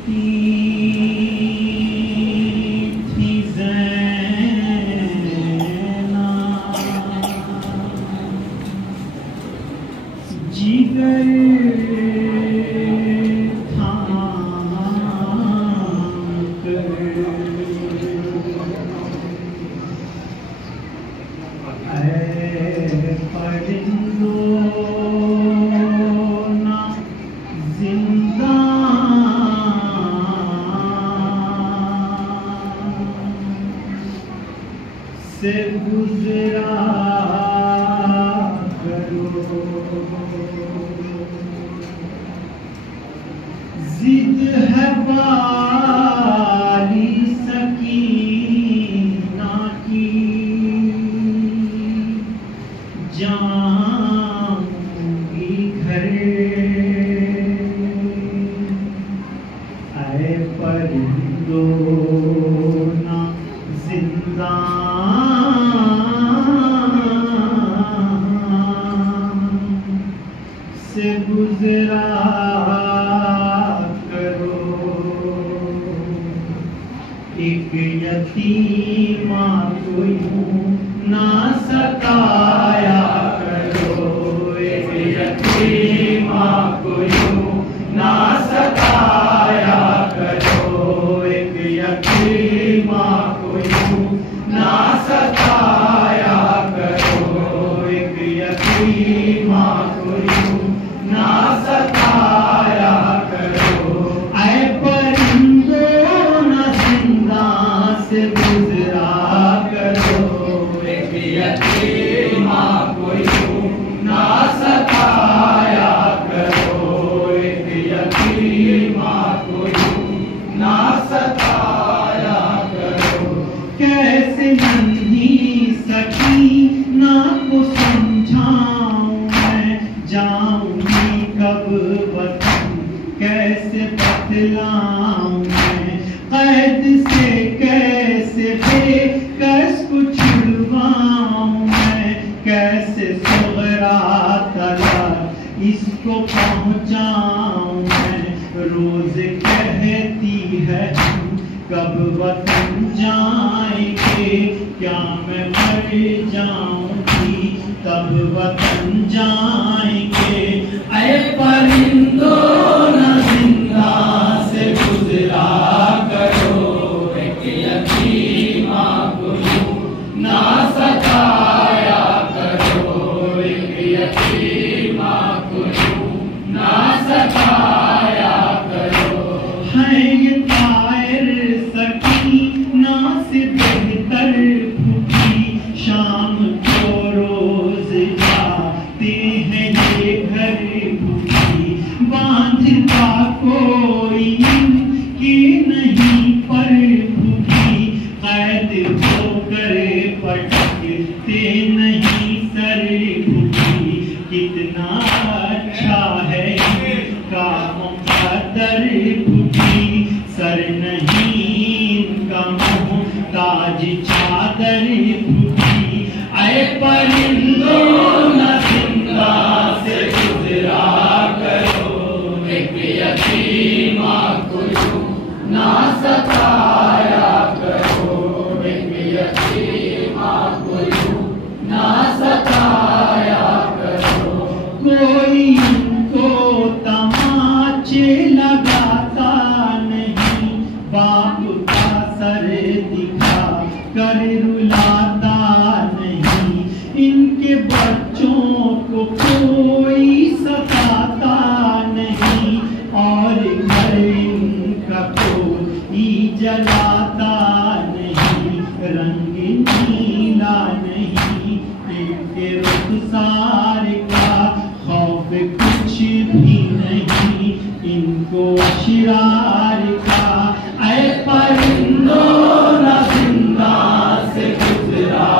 थी ज़ैना, जिगर से गुजरा करो, जिद है बारी सकीना की, जाऊंगी घर आए परिंदो ना जिंदा से गुजरा करो, एक यतीमा को यूं ना सताया करो, एक यतीमा को यूं ना सताया करो, एक यतीमा को यूं ना सताया करो, एक यतीमा को यूं ना सताया करो। आए परिंदो ना जिंदा से गुजरा करो, एक यतीमा को यूं ना सताया करो, एक यतीमा को यूं ना सताया करो। कैसे नन्ही सकीना को समझाऊं मैं, जाऊंगी कब वतन कैसे बतलाऊं मैं, कैद से कैसे बेकस को छुड़वाऊं मैं, कैसे सुगरा तला इसको पहुंचाऊं मैं। रोज कहती है कब वतन जाएंगे, क्या मैं मर जाऊंगी तब वतन जाएंगे। ऐ परिंदो ना जिंदा से गुजरा करो, एक यतीमा को यूं ना सताया करो, एक यतीमा को यूं ना सताया करो। है ये तायर सकीना से बेहतर भूखी, शाम को रोज जाते हैं ये घर भूखी, बांधता कोई कि नहीं पर भूखी, कैद होकर पटकते नहीं सर भूखी। कितना अच्छा है इनका मुक़द्दर भूखी, सर नहीं इनका मुहताज चादर भूखी। ऐ परिंदो ना जिंदा से गुजरा करो, एक यतीमा को यूं ना सताया करो, एक यतीमा को यूं ना सताया करो। कोई इनको तमाचे लगाता नहीं, बाप का सर दिखा कर रुलाता नहीं, इनके बच्चों को कोई सताता नहीं, और घर इनका कोई जलाता नहीं, रंग नीला नहीं इनके रुखसार का, खौफ कुछ भी नहीं इनको शिरार का। ऐ परिंदो ना जिंदा से गुजरा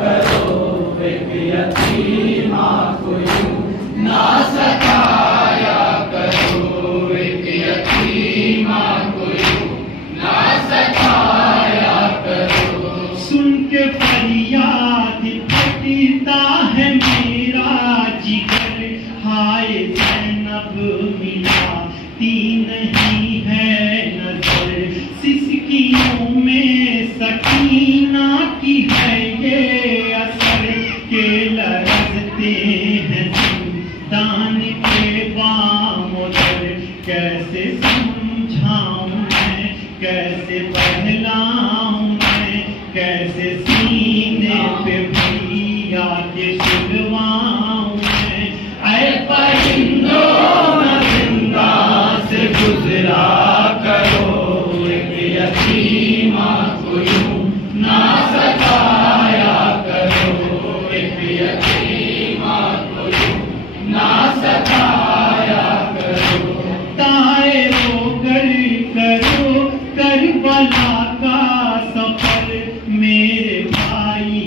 करो, एक यतीमा को यूं ना सताया करो, एक यतीमा को यूं ना सताया करो। सुन के फरियाद फटता है मेरा जिगर, हाय ज़ैनब मिलाती नहीं है खुशियों में सकीना की है ये असर के लरजते हैं दान के बामोदर। कैसे समझाऊं मैं, कैसे बहलाऊं मैं, कैसे सीने पे भैया के सुलवाऊं मैं। ऐ परिंदों न जिंदा से गुजरा करो, एक यतीमा को यूं ना सताया करो, एक यतीमा को यूं ना सताया करो। ताए रोगर करो करबला का सफर, मेरे भाई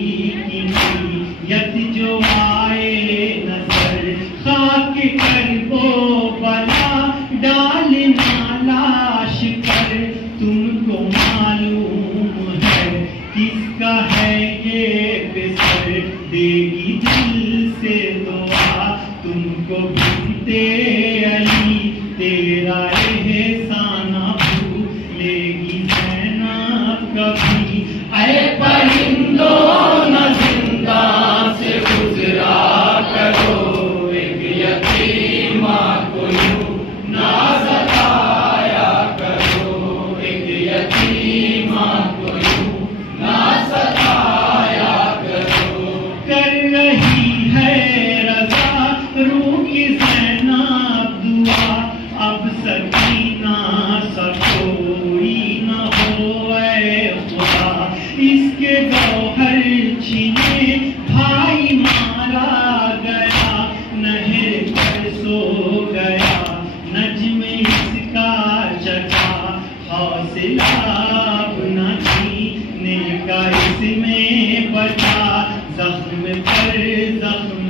की नीयत जो आए नजर। खाक करबो बला डालना लाश पर, तुमको मालूम है किसका है ये बिसर। देगी दिल से दुआ तुमको बिनते अली, तेरा एहसाना भूलेगी ज़ैनब कभी। ऐ परिंदों न जिंदा से गुजरा करो, एक यतीमा को यूं ना सताया करो, एक यतीमा को यूं ना सताया करो। कर रही है रज़ा रूह की ज़ैनब दुआ, अब सकीना सा कोई न हो ऐ खुदा। इसके गौहर छीने भाई मारा गया, नहर पर सो गया नज्म इसका जगा। हौसला अपना जीने का इसमें बचा, जख्म पर जख्म